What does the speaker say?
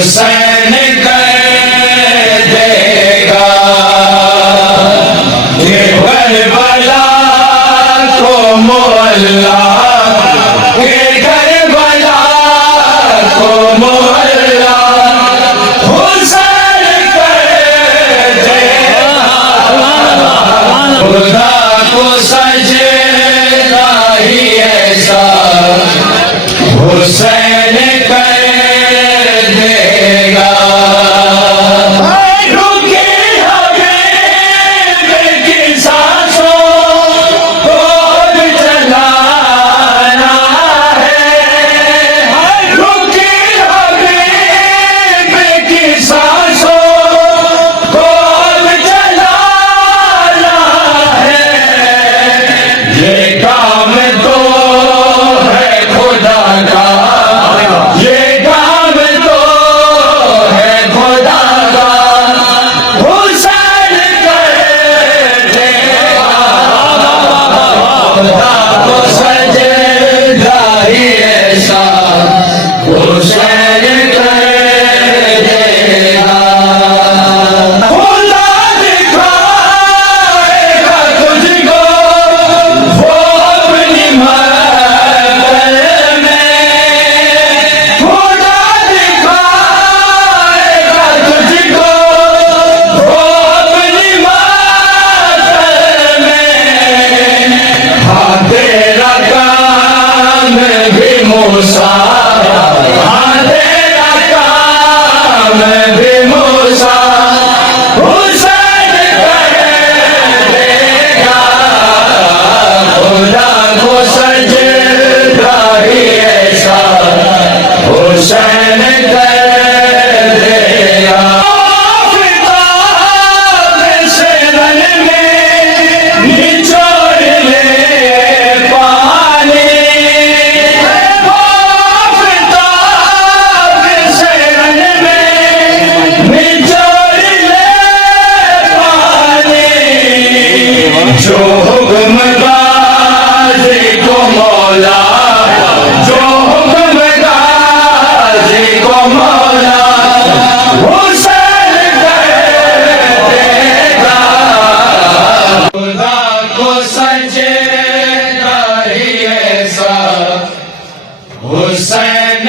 हुसैन कर देगा ये करबला को मोहल्ला, ये करबला को मोहल्ला हुसैन कर देगा। खुदा को सजेगा ही ऐसा हुसैन कर देगा। रुके हमें की सांसों को भी चलाना है, रुके हमें की सांसों को भी चलाना है। ये काम तो है खुदा का, ये काम तो है खुदा का हुसैन कर देगा। खुदा को सजेगा ही ऐसा हुसैन कर देगा। खुदा दिखाएगा तुझको वो अपनी महफिल में, खुदा दिखाएगा तुझको वो अपनी महफिल में। हाँ तेरा काम भी मूसा, हाँ तेरा काम भी मूसा हुसैन कर देगा। खुदा को सजेगा ही ऐसा हुसैन कर देगा। आफताब से रन में निचोड़ ले पानी, आफताब से रन में निचोड़ ले पानी। जो हुक्म गाज़ी को मौला, जो हुक्म गाज़ी को मौला हुसैन कर देगा। खुदा को सजेगा ही ऐसा हुसैन